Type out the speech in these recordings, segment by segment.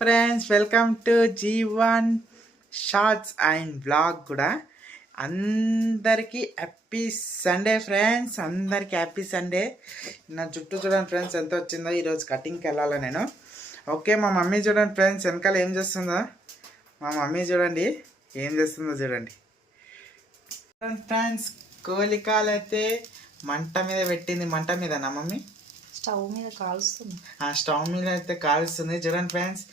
Friends welcome to Jeevan shorts and blog కూడా అందరికీ happy Sunday friends. అందరికీ హ్యాపీ సండే. నా చుట్టూ చూడండి ఫ్రెండ్స్ ఎంత వచ్చిందో. ఈరోజు కటింగ్కి వెళ్ళాలి నేను. ఓకే, మా మమ్మీ చూడండి ఫ్రెండ్స్ వెనకాల ఏం చేస్తుందో. మా మమ్మీ చూడండి ఏం చేస్తుందో చూడండి ఫ్రెండ్స్. కోలికాలు అయితే మంట మీద పెట్టింది. మంట మీద నా మమ్మీ స్టవ్ మీద కాలుస్తుంది. స్టవ్ మీద అయితే కాలుస్తుంది. చూడండి ఫ్రెండ్స్,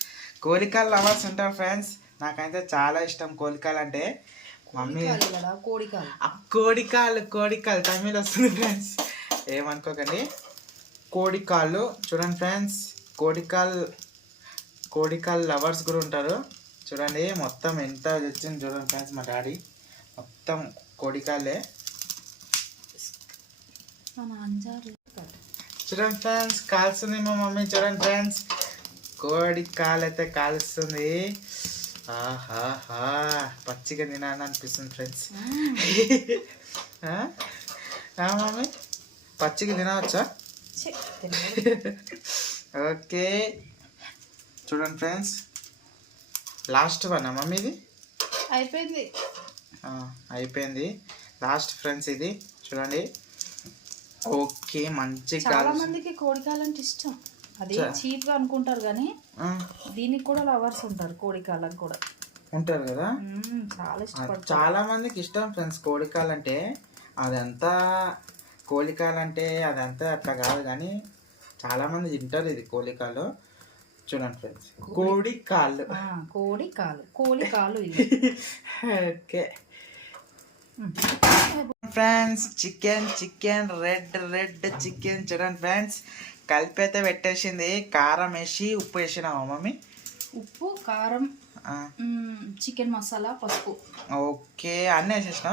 కోలికాలు లవర్స్ ఉంటారు ఫ్రెండ్స్. నాకైతే చాలా ఇష్టం కోలికాలు అంటే. మమ్మీ కోడికాలు తమిళ వస్తుంది ఫ్రెండ్స్, ఏమనుకోకండి. కోడికాళ్ళు చూడండి ఫ్రెండ్స్. కోడికాలు లవర్స్ కూడా ఉంటారు. చూడండి మొత్తం ఎంత తెచ్చింది చూడండి ఫ్రెండ్స్. మా డాడీ మొత్తం కోడికాలే. చూడండి ఫ్రెండ్స్ కాల్స్తుంది మా మమ్మీ. చూడండి ఫ్రెండ్స్ కోడికాలు అయితే కాలుస్తుంది. ఆహాహా, పచ్చిగా తినాలని అనిపిస్తుంది ఫ్రెండ్స్. మమ్మీ పచ్చిగా తినవచ్చా? ఓకే చూడండి ఫ్రెండ్స్, లాస్ట్ వన్ మమ్మీ ఇది అయిపోయింది. లాస్ట్ ఫ్రెండ్స్ ఇది చూడండి. ఓకే, మంచి చాలా మందికి కోడికాలంటే ఇష్టం. అది చీప్ గా అనుకుంటారు కానీ దీనికి కూడా లవర్స్ ఉంటారు. కోడికాలకు కూడా ఉంటారు కదా, చాలా ఇష్టపడతారు. చాలా మందికి ఇష్టం ఫ్రెండ్స్ కోడికాలంటే. అదంతా కోడికాలంటే అదంతా అట్లా కాదు కానీ చాలా మంది తింటారు ఇది కోడికాలు. చూడండి ఫ్రెండ్స్ కోడికాలు okay friends. Chicken red chicken చూడండి ఫ్రెండ్స్. కలిపి అయితే పెట్టేసింది. కారం వేసి ఉప్పు వేసినావా మమ్మీ? ఉప్పు, కారం, చికెన్ మసాలా, పసుపు. ఓకే అన్నీ వేసేసిన.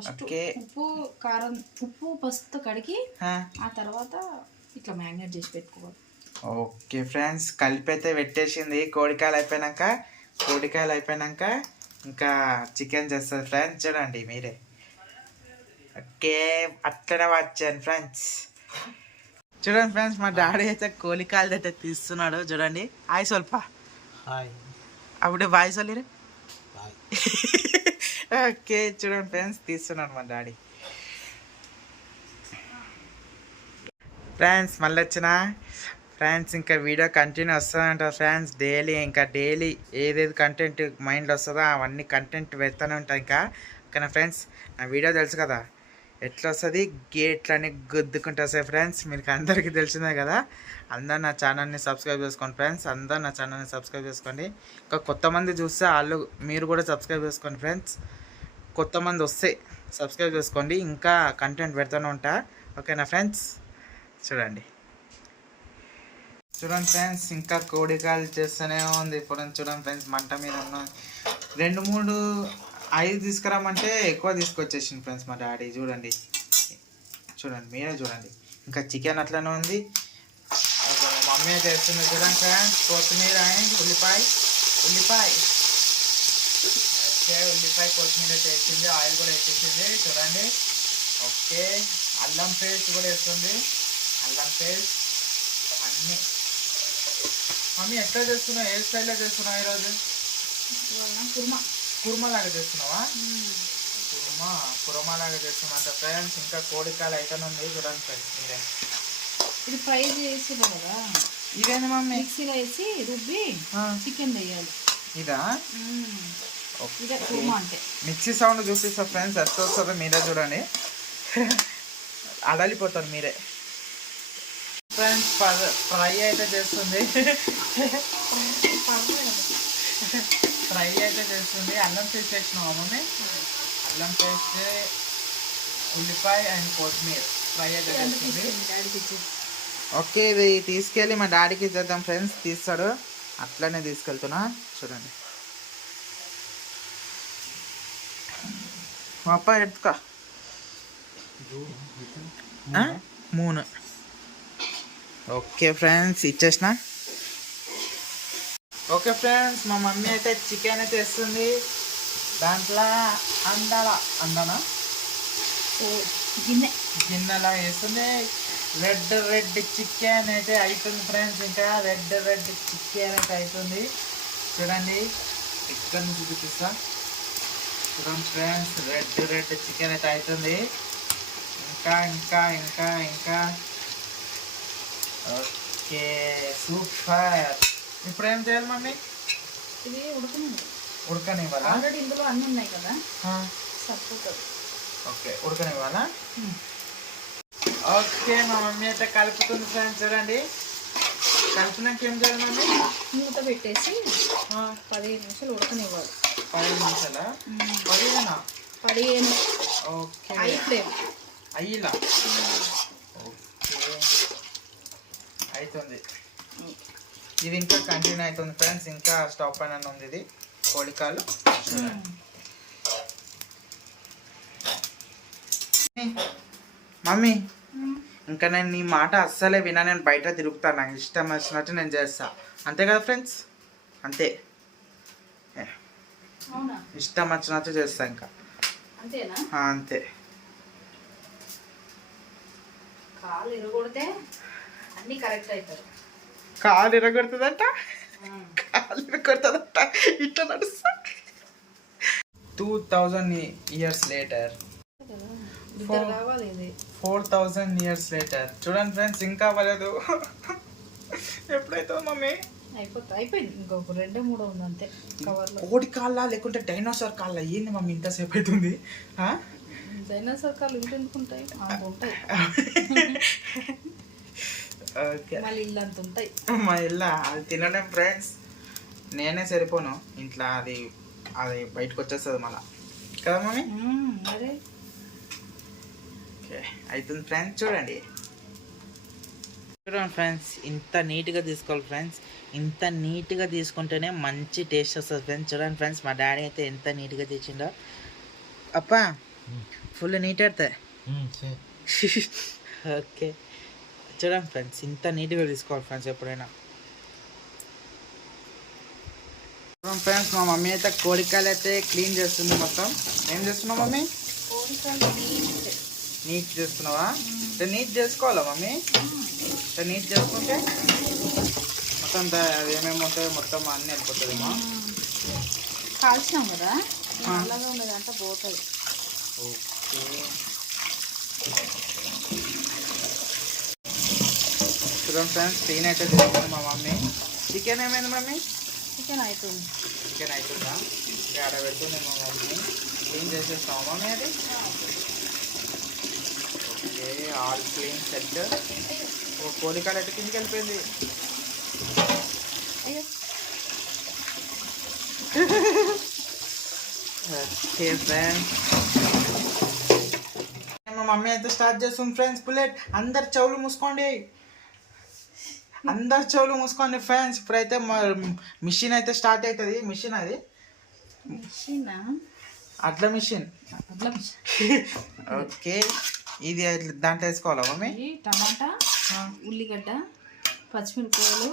ఓకే, ఉప్పు, కారం, ఉప్పు పసుపుతో కడిగి ఆ తర్వాత ఇట్లా మ్యారినేట్ చేసి పెట్టుకోవాలి. ఓకే ఫ్రెండ్స్, కలిపి అయితే పెట్టేసింది. కోడికాయలు అయిపోయినాక ఇంకా చికెన్ చేస్తుంది ఫ్రెండ్స్. చూడండి మీరే. ఓకే, అట్లనే వచ్చాను ఫ్రెండ్స్. చూడండి ఫ్రెండ్స్, మా డాడీ అయితే కోలికాయలు అయితే తీస్తున్నాడు. చూడండి హాయ్ స్వల్ప. హాయ్ అప్పుడే బాయ్ సోలిరే. ఓకే చూడండి ఫ్రెండ్స్ తీస్తున్నాడు మా డాడీ. ఫ్రెండ్స్ మళ్ళీ వచ్చిన ఫ్రెండ్స్. ఇంకా వీడియో కంటిన్యూ వస్తుందంట ఫ్రెండ్స్. డైలీ ఏదేది కంటెంట్ మైండ్లో వస్తుందో అవన్నీ కంటెంట్ పెడతానే ఉంటాయి. ఇంకా ఫ్రెండ్స్ నా వీడియో తెలుసు కదా ఎట్లా వస్తుంది. గేట్లన్నీ గుద్దుకుంటూ వస్తాయి ఫ్రెండ్స్. మీకు అందరికీ తెలిసిందే కదా. అందరు నా ఛానల్ని సబ్స్క్రైబ్ చేసుకోండి ఫ్రెండ్స్. ఇంకా కొత్త మంది చూస్తే మీరు కూడా సబ్స్క్రైబ్ చేసుకోండి ఫ్రెండ్స్. కొత్త మంది వస్తే సబ్స్క్రైబ్ చేసుకోండి. ఇంకా కంటెంట్ పెడతానే ఉంటా. ఓకేనా ఫ్రెండ్స్? చూడండి ఫ్రెండ్స్, ఇంకా కోడికాయలు చేస్తూనే ఉంది. ఇప్పుడు చూడండి ఫ్రెండ్స్, మంట మీద ఉన్న 2, 3, 5 తీసుకురామంటే ఎక్కువ తీసుకొచ్చేసింది ఫ్రెండ్స్ మా డాడీ. చూడండి మీరే చూడండి. ఇంకా చికెన్ అట్లనే ఉంది. మా మమ్మీ చేస్తుంది చూడండి ఫ్రెండ్స్. కొత్తిమీర అండ్ ఉల్లిపాయ ఓకే, ఉల్లిపాయ కొత్తిమీర వేసేసింది. ఆయిల్ కూడా వేసేసింది చూడండి. ఓకే, అల్లం పేస్ట్ కూడా వేస్తుంది. అల్లం పేస్ట్ అన్నీ. మమ్మీ ఎట్లా చేస్తున్నావు? ఏ స్టైల్లో చేస్తున్నావు ఈరోజు? కుర్మా లాగా చేస్తున్నావా? కుర్మా లాగా చేస్తున్నా ఫ్రెండ్స్. ఇంకా కోడికాయలు అయితే ఉంది చూడండి ఫ్రెండ్స్ మీరే. ఇది ఫ్రై చేసి కదా. ఇదేంది మమ్మీ? మిక్సీలో వేసి రుబ్బి చికెన్ వేయాలి. ఇదా? కుర్మా అంటే మిక్సీ సౌండ్ చూపిస్తా ఫ్రెండ్స్ ఎట్లా వస్తుందో మీరే చూడండి. అడలిపోతారు మీరే ఫ్రెండ్స్. ఫ్రై అయితే చేస్తుంది. అల్లం పేస్ట్ వేసినావా మమ్మీ? అల్లం పేస్ట్, ఉల్లిపాయ అండ్ కొత్తిమీర ఫ్రై అయితే చేస్తుంది. ఓకే, ఇది తీసుకెళ్ళి మా డాడీకి ఇచ్చేద్దాం ఫ్రెండ్స్. తీస్తాడు, అట్లనే తీసుకెళ్తున్నా. చూడండి మా అప్ప ఎత్తుక 3. ఓకే ఫ్రెండ్స్ ఇచ్చేసిన. ఓకే ఫ్రెండ్స్, మా మమ్మీ అయితే చికెన్ అయితే వేస్తుంది. దాంట్లో గిన్నెలా వేస్తుంది. రెడ్ చికెన్ అయితే అవుతుంది ఫ్రెండ్స్. ఇంకా రెడ్ చికెన్ అయితే అవుతుంది. చూడండి ఇక్కడ నుంచి చూపిస్తా. చూడండి ఫ్రెండ్స్, రెడ్ చికెన్ అయితే అవుతుంది. ఇంకా ఇంకా ఇంకా ఇంకా ఓకే సూపర్. ఇప్పుడు ఏం చేయాలి మమ్మీ? ఇది ఉడకనివ్వాలా? ఆల్రెడీ ఇందులో అన్నీ ఉన్నాయి కదా, సరిపోతుంది. ఓకే ఉడకనివ్వాలా? ఓకే మా మమ్మీ అయితే కలుపుతుంది ఫ్రెండ్స్. చూడండి కలిపినాక ఏం చేయాలి మమ్మీ? మూత పెట్టేసి 15 నిమిషాలు ఉడకనివ్వాలి. 15 నిమిషాలా? 15. Okay high flame. అయ్యిలా ఓకే అవుతుంది. ఇది ఇంకా కంటిన్యూ అవుతుంది ఫ్రెండ్స్. ఇంకా స్టవ్ పైన ఉంది ఇది కోడికాలు. మమ్మీ ఇంకా నేను నీ మాట అస్సలే వినా. నేను బయట తిరుగుతాను, నాకు ఇష్టం వచ్చినట్టు నేను చేస్తా. అంతే కదా ఫ్రెండ్స్? అంతే, ఇష్టం వచ్చినట్టు చేస్తా. ఇంకా అంతేనా? అంతే. కాలు ఇరగొడితే అన్ని కరెక్ట్ అవుతారు. కాలు ఇరగొడుతుందంట, కాలు ఇరగొడుతుందంట. ఇట్లా నడుస్తా. 2000 years later, 4000 years later. చూడండి ఫ్రెండ్స్ ఇంకా అవ్వలేదు. ఎప్పుడైతే మమ్మీ? అయిపోయింది. ఇంకొక 2-3 ఉంది అంతే కవర్లో. కోడి కాళ్ళ లేకుంటే డైనోసార్ కాళ్ళ? ఏంది మమ్మీ ఇంతసేపు అవుతుంది? డైనోసార్ కాళ్ళు ఇంటెందుకుంటాయి? ఉంటాయి. ఓకే మళ్ళీ ఇల్లు అంత ఉంటాయి. మా ఇల్లు అది తినడం ఫ్రెండ్స్. నేనే సరిపోను ఇంట్లో. అది బయటకు వచ్చేస్తుంది మళ్ళా కదా మమ్మీ? అదే ఓకే అవుతుంది ఫ్రెండ్స్. చూడండి ఫ్రెండ్స్, ఇంత నీట్గా తీసుకోవాలి ఫ్రెండ్స్. ఇంత నీట్గా తీసుకుంటేనే మంచి టేస్ట్ వస్తుంది ఫ్రెండ్స్. చూడండి ఫ్రెండ్స్, మా డాడీ అయితే ఎంత నీట్గా తెచ్చిండో. అప్పా ఫుల్ నీట్ అవుతాయి. ఓకే చూడండి ఫ్రెండ్స్, ఇంత నీట్గా తీసుకోవాలి ఫ్రెండ్స్ ఎప్పుడైనా. ఫ్రెండ్స్ మా మమ్మీ అయితే కోడికాయలు అయితే క్లీన్ చేస్తుంది మొత్తం. ఏం చేస్తున్నావు మమ్మీ? నీట్ చేస్తున్నావా? నీట్ చేసుకోవాలా మమ్మీ? నీట్ చేసుకుంటే మొత్తం అది ఏమేమి ఉంటాయో మొత్తం అన్నీ వెళ్ళిపోతుందేమో. కాల్చినాం కదా, అలాగే ఉన్నదంతా పోతుంది. ఓకే చూడండి ఫ్రెండ్స్, క్లీన్ అయితే చేస్తుంది మా మమ్మీ. చికెన్ ఏమైంది మమ్మీ? చికెన్ అవుతుంది. చికెన్ అవుతుందా? ఆడ పెడుతుంది మా మమ్మీ. క్లీన్ చేసేస్తామా మమ్మీ అది? Okay all clean set. ఒక కోడికాడ అయితే కిందకి వెళ్ళిపోయింది. ఓకే ఫ్రెండ్స్, మా మమ్మీ అయితే స్టార్ట్ చేస్తుంది ఫ్రెండ్స్. బుల్లెట్ అందరు చెవులు మూసుకోండి, అందరు చెవులు మూసుకోండి ఫ్రెండ్స్. ఇప్పుడైతే మిషన్ అయితే స్టార్ట్ అవుతుంది. మిషన్ అది అట్లా మిషన్. ఓకే ఇది దాంట్లో వేసుకోవాలా మమ్మీ? టమాటా, ఉల్లిగడ్డ, పచ్చిమిరపకాయలు,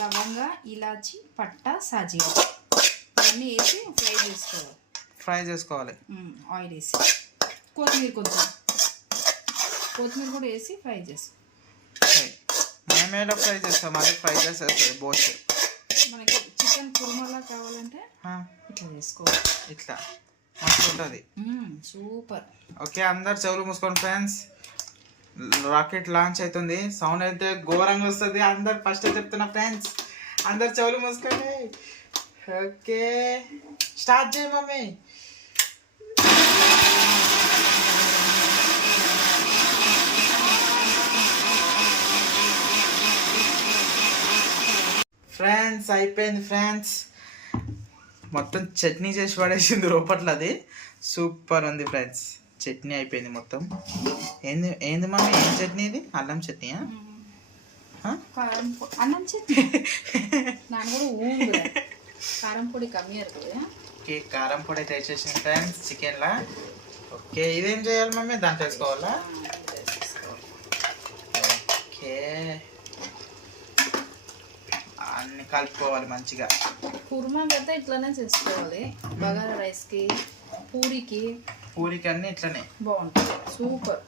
లవంగా, ఇలాచి, పట్ట, సాజీరా ఇవన్నీ వేసి ఫ్రై చేసుకోవాలి. ఆయిల్ వేసి కొత్తిమీర కూడా వేసి ఫ్రై చేసుకోవాలి. మేము ఏదో ఫ్రై చేస్తాం, అది ఫ్రై చేసేస్తుంది బోస్. మనకి చికెన్ కుర్మాలా కావాలంటే ఇట్లా చేసుకోవాలి. ఇట్లా మస్తు ఉంటుంది, సూపర్. ఓకే అందరు చెవులు మూసుకోండి ఫ్రెండ్స్. రాకెట్ లాంచ్ అవుతుంది. సౌండ్ అయితే ఘోరంగా వస్తుంది. అందరు ఫస్ట్ చెప్తున్నా ఫ్రెండ్స్, అందరు చెవులు మూసుకోండి. ఓకే స్టార్ట్ చేయి మమ్మీ. ఫ్రెండ్స్ అయిపోయింది ఫ్రెండ్స్. మొత్తం చట్నీ చేసి పడేసింది లోపట్ల. అది సూపర్ ఉంది ఫ్రెండ్స్. చట్నీ అయిపోయింది మొత్తం. ఏంది మమ్మీ? ఏం చట్నీ ఇది? అల్లం చట్నీయా? అన్నం చట్నీ. కారం పొడి కమ్మీ. ఓకే కారం పొడి అయితే వేసేసింది ఫ్రెండ్స్ చికెన్లా. ఓకే ఇదేం చేయాలి మమ్మీ? దాంట్లో వేసుకోవాలా? ఓకే అన్ని కలుపుకోవాలి మంచిగా. కుర్మా అయితే ఇట్లానే చేసుకోవాలి. బగారా రైస్కి, పూరికి అన్ని ఇట్లనే బాగుంటుంది. సూపర్.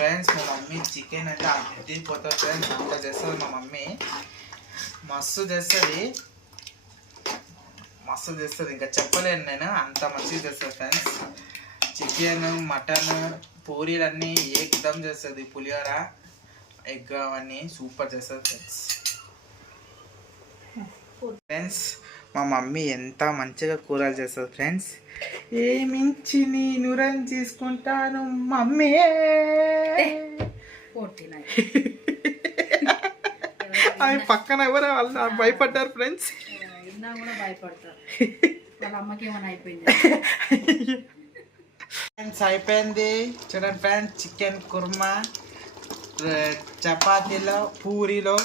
ఫ్రెండ్స్ మా మమ్మీ చికెన్ అంటే అడ్డిపోతుంది ఫ్రెండ్స్. అంతా చేస్తుంది మా మమ్మీ, మస్తు చేస్తుంది ఇంకా చెప్పలేను నేను, అంత మంచిగా చేస్తుంది ఫ్రెండ్స్. చికెన్, మటన్, పూరీలన్నీ ఏకదమ్ చేస్తుంది. పులిహోర, ఎగ్ అవన్నీ సూపర్ చేస్తుంది ఫ్రెండ్స్. ఫ్రెండ్స్ మా మమ్మీ ఎంత మంచిగా కూరలు చేస్తుంది ఫ్రెండ్స్. ఏమించి నేను రన్ చేసుకుంటాను మమ్మీ. అవి పక్కన ఎవరు వాళ్ళు భయపడ్డారు ఫ్రెండ్స్. ఫ్రెండ్స్ అయిపోయింది చూడండి ఫ్రెండ్స్. చికెన్ కుర్మా చపాతీలో పూరీలో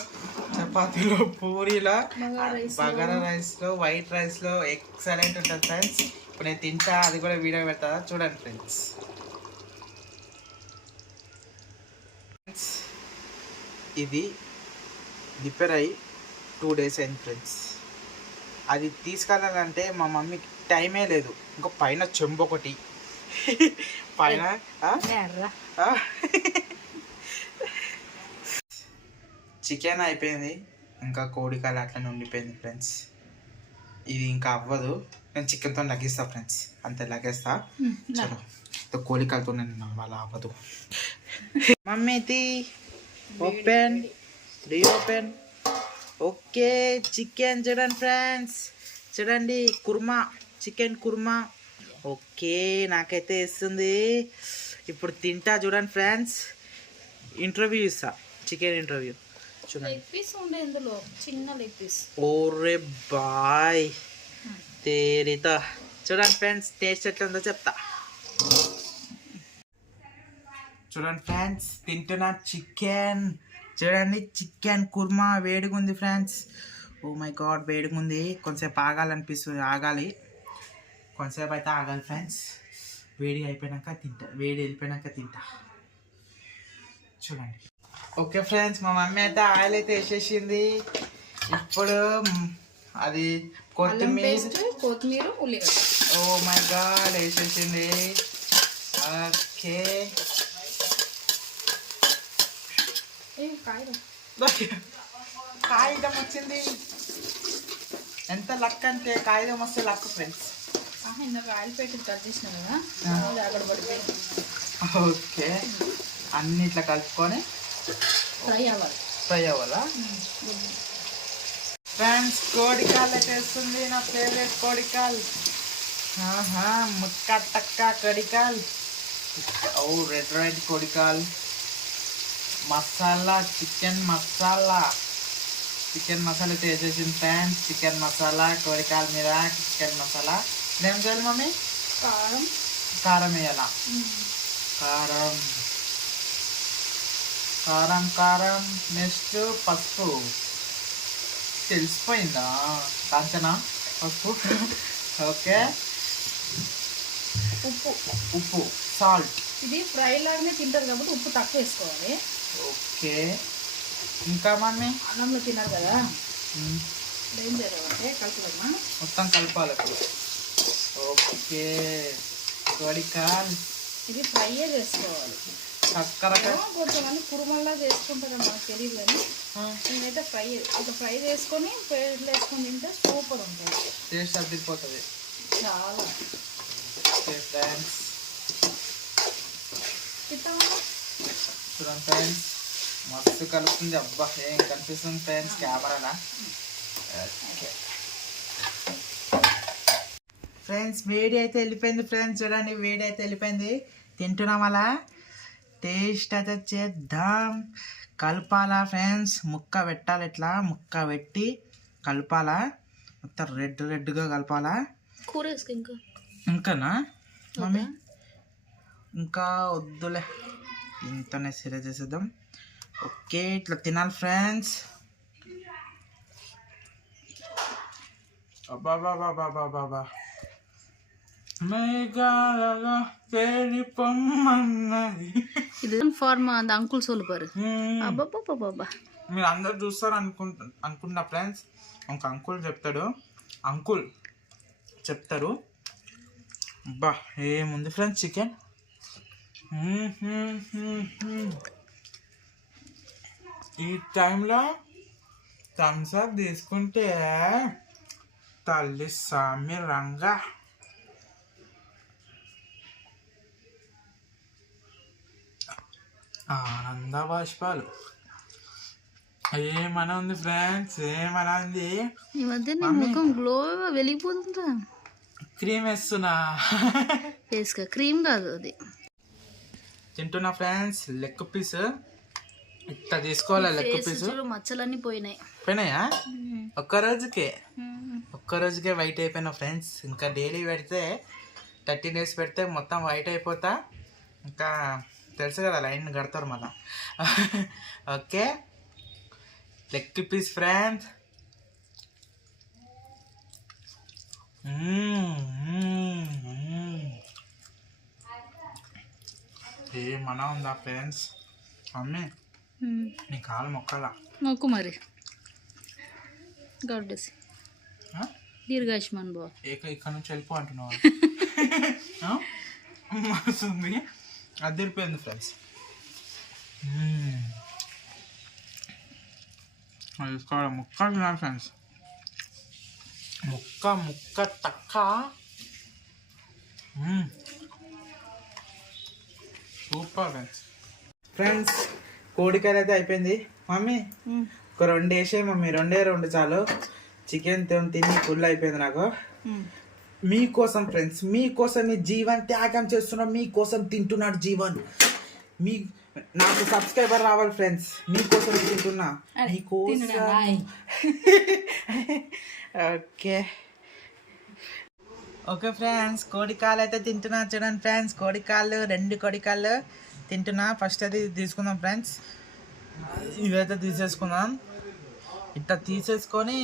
బగారా రైస్లో, వైట్ రైస్లో ఎక్సలెంట్ ఉంటుంది ఫ్రెండ్స్. ఇప్పుడు నేను తింటా, అది కూడా వీడియో పెడతా చూడండి ఫ్రెండ్స్. ఇది రిపేర్ అయ్యి 2 days అయింది ఫ్రెండ్స్. అది తీసుకెళ్ళాలంటే మా మమ్మీకి టైమే లేదు. ఇంకో పైన చెంబు ఒకటి పైన చికెన్ అయిపోయింది, ఇంకా కోడికాయలు అట్లనే ఉండిపోయింది ఫ్రెండ్స్. ఇది ఇంకా అవ్వదు, నేను చికెన్తో లగేస్తా ఫ్రెండ్స్, అంతే లగేస్తా. చలో కోడికాయలతో నేను అలా అవ్వదు. Mummy open reopen. Okay chicken చూడండి ఫ్రెండ్స్, చూడండి కుర్మా, చికెన్ కుర్మా. ఓకే నాకైతే ఇస్తుంది. ఇప్పుడు తింటా చూడండి ఫ్రెండ్స్. ఇంటర్వ్యూ ఇస్తా, చికెన్ ఇంటర్వ్యూ చూడండి. ఓరే బాయ్ తేరితో చూడండి ఫ్రెండ్స్, టేస్ట్ ఎట్లా ఉందో చెప్తా. చూడండి ఫ్రెండ్స్ తింటున్నా చికెన్. చూడండి చికెన్ కుర్మా వేడిగా ఉంది ఫ్రెండ్స్. ఓ మై గాడ్ వేడిగా ఉంది. కొంచెంసేపు ఆగాలనిపిస్తుంది, ఆగాలి కొంచెంసేపు అయితే ఆగాలి ఫ్రెండ్స్. వేడి వెళ్ళిపోయినాక తింటా చూడండి. ఓకే ఫ్రెండ్స్ మా మమ్మీ అయితే ఆయిల్ అయితే వేసేసింది. ఇప్పుడు అది కొత్తిమీర ఉల్లిగడ్డ ఓ మై గాడ్ వేసేసింది. ఓకే కాగితం వచ్చింది. ఎంత లక్ అంటే కాగితం వస్తే లక్ ఫ్రెండ్స్. ఓకే అన్ని ఇట్లా కలుపుకొని ఫ్రై అవ్వాలా ఫ్రెండ్స్. కోడికాలు అయితే వేస్తుంది, నా ఫేవరెట్ కోడికాలు. ముక్క టక్క కోడికాలు. ఓ రెడ్ కోడికాలు. మసాలా చికెన్ మసాలా అయితే వేసేసింది ఫ్రెండ్స్. చికెన్ మసాలా కోడికాల మీద చికెన్ మసాలా. ఏం చేయాలి మమ్మీ? కారం వేయాలా? కారం నెక్స్ట్ పసుపు. తెలిసిపోయిందా కాంచనా? పసుపు. ఓకే ఉప్పు సాల్ట్. ఇది ఫ్రై లాగానే తింటారు కాబట్టి ఉప్పు తక్కువ వేసుకోవాలి. ఓకే ఇంకా మమ్మీ అన్నంలో తిన్నారు కదా, ఏం చేయాలంటే కలుపుదమ్మా, మొత్తం కలపాలి. ఓకే కోడికాల్ ఇది ఫ్రై చేసుకోవాలి. కొంతమంది కురుమల్లా చేసుకుంటారు, మనకు తెలియదు కానీ నేనైతే ఫ్రై చేసుకొని పేర్లు వేసుకొని తింటే సూపర్ ఉంటుంది, టేస్ట్ అదిరిపోతుంది చాలా. ఫ్రెండ్స్ చూడండి ఫ్రెండ్స్ మస్తు కలుపుతుంది. అబ్బా ఏం కనిపిస్తుంది ఫ్రెండ్స్ కెమెరానా. ఫ్రెండ్స్ వేడి అయితే వెళ్ళిపోయింది ఫ్రెండ్స్. చూడండి వేడి అయితే వెళ్ళిపోయింది. తింటున్నాం అలా టేస్ట్ అయితే చేద్దాం. కలపాలా ఫ్రెండ్స్, ముక్క పెట్టాలి. ఇట్లా ముక్క పెట్టి కలపాలా, మొత్తం రెడ్గా కలపాలా. కూర ఇంకానా మమ్మీ? ఇంకా వద్దులే, ఇంతనే సిరే చేసేద్దాం. ఓకే ఇట్లా తినాలి ఫ్రెండ్స్. అబ్బాబాబాబాబాబా అంకుల్ సోలుపారు. మీరు అందరు చూస్తారు అనుకుంటున్నా ఫ్రెండ్స్. ఒక అంకుల్ చెప్తారు. అబ్బా ఏముంది ఫ్రెండ్స్ చికెన్. ఈ టైంలో థమ్స్ అప్ తీసుకుంటే తల్లి సామి రంగా ఆనంద బాష్పాలు. ఏమన్నా ఉంది ఫ్రెండ్స్, ఏమన్నా ఉంది. ఈ మధ్య నీ ముఖం గ్లో వెలిగిపోతుందా? క్రీమ్ వేస్తున్నా. వేసుకో, క్రీమ్ కాదు అది. తింటున్నా ఫ్రెండ్స్. లెగ్ పీస్ ఇట్లా తీసుకోవాలి. లెగ్ పీస్ మచ్చలన్నీ పోయినాయా? ఒక్కరోజుకే వైట్ అయిపోయినా ఫ్రెండ్స్. ఇంకా డైలీ పెడితే 30 days పెడితే మొత్తం వైట్ అయిపోతా. ఇంకా తెలుసు కదా, లైన్ కడతారు మళ్ళా. Okay, leg piece friends. ఏమన్నా ఉందా ఫ్రెండ్స్? మమ్మీ నీ కాలు మొక్కలా మొక్కు మరి. గడ్డేసి దీర్ఘాయుష్మాన్ బావ. ఇక్కడ నుంచి వెళ్ళిపో అంటున్నావు. మస్తుంది, అదిరిపోయింది ఫ్రెండ్స్. తీసుకోవాలి. ముక్క తినాలి ఫ్రెండ్స్. ముక్క తక్క. Super friends. ఫ్రెండ్స్ కోడికాయలు అయితే అయిపోయింది. మమ్మీ ఒక 2 వేసే మమ్మీ, 2 చాలు. చికెన్ తిని ఫుల్ అయిపోయింది నాకు. మీకోసం ఫ్రెండ్స్, మీకోసం ఈ జీవన్ త్యాగం చేస్తున్నా. మీకోసం తింటున్నాడు జీవన్. నాకు సబ్స్క్రైబర్ రావాలి ఫ్రెండ్స్, మీకోసం తింటున్నా. మీకోసం. ఓకే ఫ్రెండ్స్, కోడికాయలు అయితే తింటున్నా. చూడండి ఫ్రెండ్స్, కోడికాయలు 2 కోడికాయలు తింటున్నా. ఫస్ట్ అది తీసుకుందాం ఫ్రెండ్స్. ఇవైతే తీసేసుకుందాం. ఇట్లా తీసేసుకొని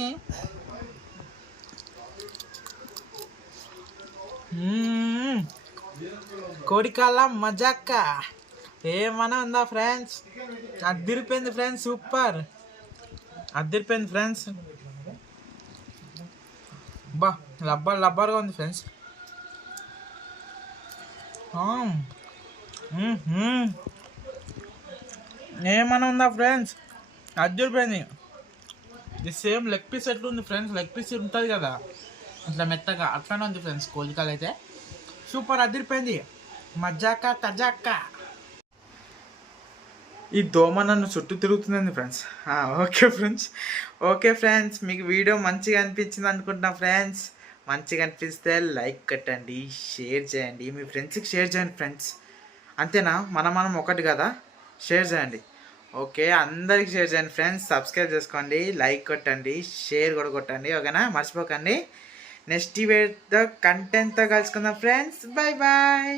కోడికాల మజాక్క ఏమన్నా ఉందా ఫ్రెండ్స్? అదిరిపోయింది ఫ్రెండ్స్, సూపర్ అదిరిపోయింది ఫ్రెండ్స్. బా లబ్బర్గా ఉంది ఫ్రెండ్స్. ఏమన్నా ఉందా ఫ్రెండ్స్? అదిరిపోయింది. ఇది సేమ్ లెగ్ పీస్ ఎట్లుంది ఫ్రెండ్స్? లెగ్ పీస్ ఉంటుంది కదా అట్లా మెత్తగా, అట్లానే ఉంది ఫ్రెండ్స్. కోలికాలు అయితే సూపర్ అదిరిపోయింది. మజాక తజాక. ఈ దోమ నన్ను చుట్టూ తిరుగుతుందండి ఫ్రెండ్స్. ఓకే ఫ్రెండ్స్, మీకు వీడియో మంచిగా అనిపించింది అనుకుంటున్నా ఫ్రెండ్స్. మంచిగా అనిపిస్తే లైక్ కట్టండి, షేర్ చేయండి, మీ ఫ్రెండ్స్కి షేర్ చేయండి ఫ్రెండ్స్. అంతేనా? మనం ఒకటి కదా, షేర్ చేయండి. ఓకే, అందరికి షేర్ చేయండి ఫ్రెండ్స్. సబ్స్క్రైబ్ చేసుకోండి, లైక్ కొట్టండి, షేర్ కూడా కొట్టండి. ఓకేనా? మర్చిపోకండి. నెక్స్ట్ వీడియో కంటెంట్తో కలుసుకుందాం ఫ్రెండ్స్. Bye bye.